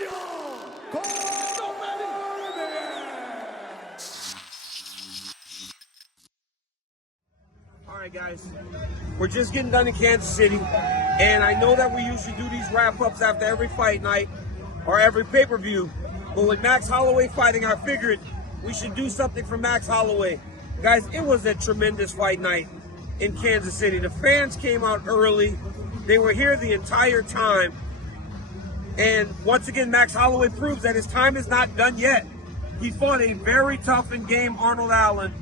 All right, guys, we're just getting done in Kansas City, and I know that we usually do these wrap-ups after every fight night or every pay-per-view, but with Max Holloway fighting, I figured we should do something for Max Holloway. Guys, it was a tremendous fight night in Kansas City. The fans came out early. They were here the entire time. And once again, Max Holloway proves that his time is not done yet. He fought a very tough and game Arnold Allen,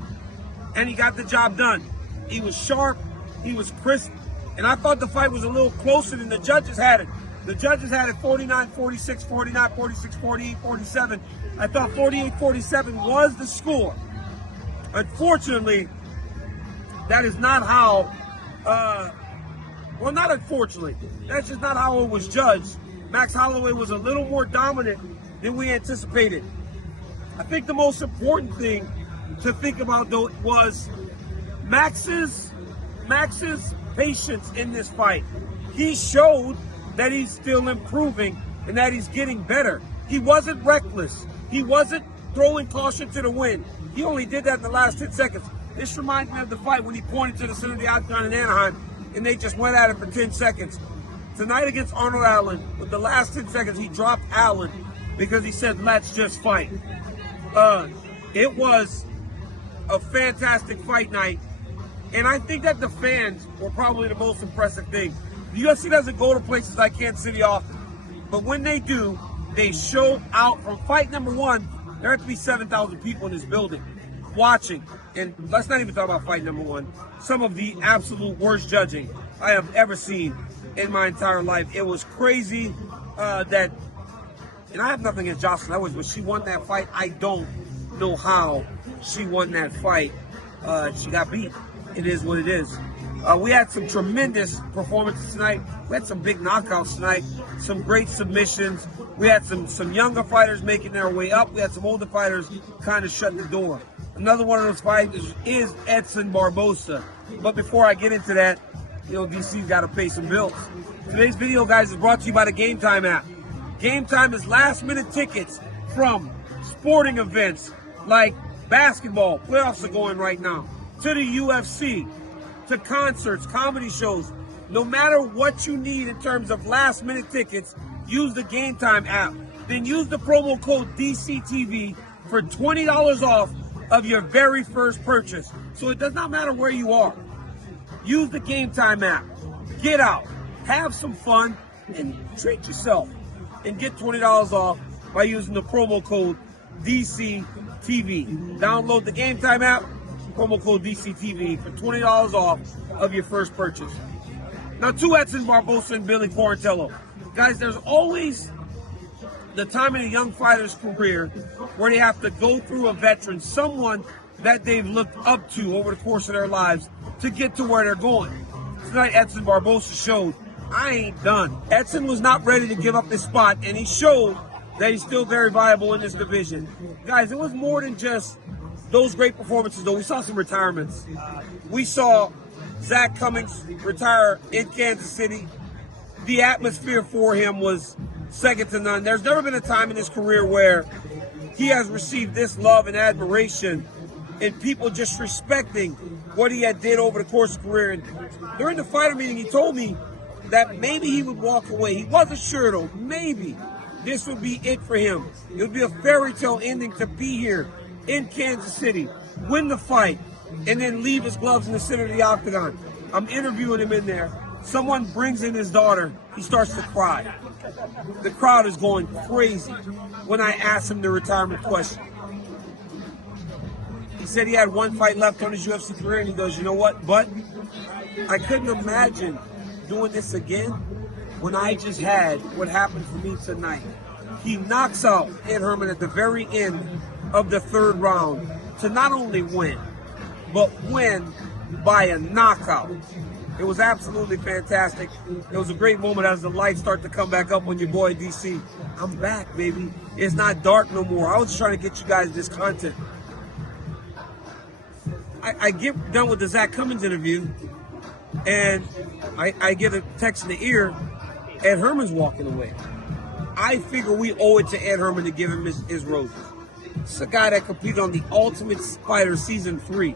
and he got the job done. He was sharp, he was crisp, and I thought the fight was a little closer than the judges had it. The judges had it 49-46, 49-46, 48-47. I thought 48-47 was the score. Unfortunately, that is not how, well, not unfortunately, that's just not how it was judged. Max Holloway was a little more dominant than we anticipated. I think the most important thing to think about, though, was Max's patience in this fight. He showed that he's still improving and that he's getting better. He wasn't reckless. He wasn't throwing caution to the wind. He only did that in the last 10 seconds. This reminds me of the fight when he pointed to the center of the octagon in Anaheim and they just went at it for 10 seconds. Tonight against Arnold Allen, with the last 10 seconds, he dropped Allen because he said, let's just fight. It was a fantastic fight night. And I think that the fans were probably the most impressive thing. The UFC doesn't go to places like Kansas City often, but when they do, they show out. From fight number one, there had to be 7,000 people in this building watching. And let's not even talk about fight number one. Some of the absolute worst judging I have ever seen in my entire life. It was crazy that, and I have nothing against Jocelyn Edwards, but she won that fight. I don't know how she won that fight. She got beat. It is what it is. We had some tremendous performances tonight. We had some big knockouts tonight, some great submissions. We had some younger fighters making their way up. We had some older fighters kind of shut the door. Another one of those fighters is Edson Barboza. But before I get into that, you know, DC's got to pay some bills. Today's video, guys, is brought to you by the Game Time app. Game Time is last-minute tickets from sporting events like basketball. Playoffs are going right now. To the UFC, to concerts, comedy shows. No matter what you need in terms of last-minute tickets, use the Game Time app. Then use the promo code DCTV for $20 off of your very first purchase. So it does not matter where you are. Use the Game Time app. Get out, have some fun, and treat yourself. And get $20 off by using the promo code DCTV. Download the Game Time app. Promo code DCTV for $20 off of your first purchase. Now, to Edson Barboza and Billy Quarantillo. Guys, there's always the time in a young fighter's career where they have to go through a veteran, someone that they've looked up to over the course of their lives to get to where they're going. Tonight, Edson Barboza showed, I ain't done. Edson was not ready to give up his spot, and he showed that he's still very viable in this division. Guys, it was more than just those great performances, though. We saw some retirements. We saw Zach Cummings retire in Kansas City. The atmosphere for him was second to none. There's never been a time in his career where he has received this love and admiration and people just respecting what he had did over the course of his career. And during the fighter meeting, he told me that maybe he would walk away. He wasn't sure, though. Maybe this would be it for him. It would be a fairy tale ending to be here in Kansas City, win the fight, and then leave his gloves in the center of the octagon. I'm interviewing him in there. Someone brings in his daughter. He starts to cry. The crowd is going crazy when I ask him the retirement question. He said he had one fight left on his UFC career, and he goes, you know what, but I couldn't imagine doing this again when I just had what happened for me tonight. He knocks out Ed Herman at the very end of the third round to not only win, but win by a knockout. It was absolutely fantastic. It was a great moment as the lights start to come back up on your boy DC. I'm back, baby. It's not dark no more. I was just trying to get you guys this content. I get done with the Zach Cummings interview, and I get a text in the ear, Ed Herman's walking away. I figure we owe it to Ed Herman to give him his roses. It's a guy that competed on the Ultimate Fighter Season 3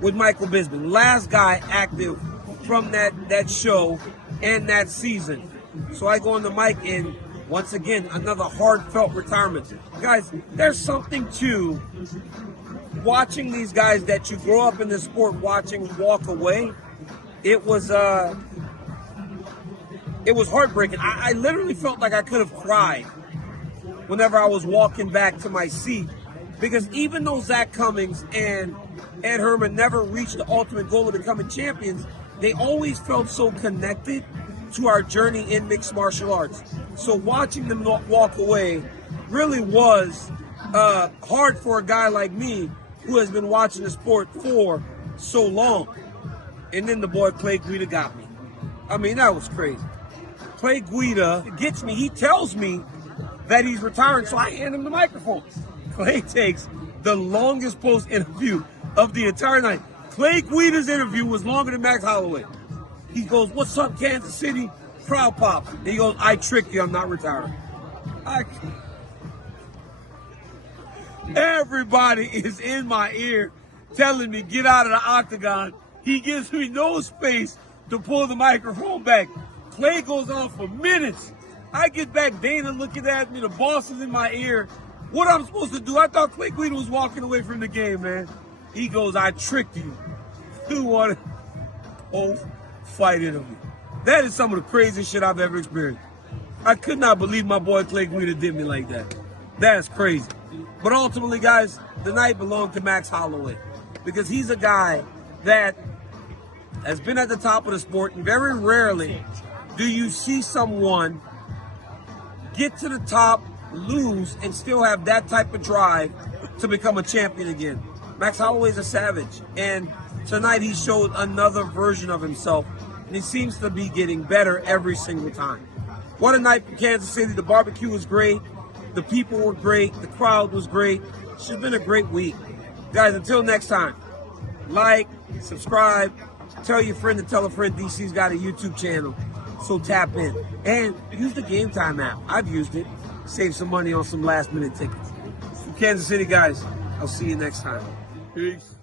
with Michael Bisping. Last guy active from that show and that season. So I go on the mic and once again, another heartfelt retirement. Guys, there's something to watching these guys that you grow up in the sport watching walk away. It was heartbreaking. I literally felt like I could have cried whenever I was walking back to my seat, because even though Zach Cummings and Ed Herman never reached the ultimate goal of becoming champions, they always felt so connected to our journey in mixed martial arts. So watching them walk away really was hard for a guy like me who has been watching the sport for so long. And then the boy Clay Guida got me. I mean, that was crazy. Clay Guida gets me. He tells me that he's retiring, so I hand him the microphone. Clay takes the longest post interview of the entire night. Clay Guida's interview was longer than Max Holloway. He goes, "What's up, Kansas City?" Crowd pops. And he goes, "I tricked you, I'm not retiring." Everybody is in my ear telling me, get out of the octagon. He gives me no space to pull the microphone back. Clay goes on for minutes. I get back, Dana looking at me, the boss is in my ear. What I'm supposed to do? I thought Clay Guida was walking away from the game, man. He goes, "I tricked you." Who wanted fight interview? That is some of the craziest shit I've ever experienced. I could not believe my boy Clay Guida did me like that. That's crazy. But ultimately, guys, the night belonged to Max Holloway, because he's a guy that has been at the top of the sport, and very rarely do you see someone get to the top, lose, and still have that type of drive to become a champion again. Max Holloway's a savage, and tonight he showed another version of himself, and he seems to be getting better every single time. What a night for Kansas City. The barbecue was great. The people were great. The crowd was great. It's just been a great week. Guys, until next time, like, subscribe, tell your friend to tell a friend DC's got a YouTube channel, so tap in. And use the Game Time app. I've used it. Save some money on some last-minute tickets. From Kansas City, guys, I'll see you next time. Peace.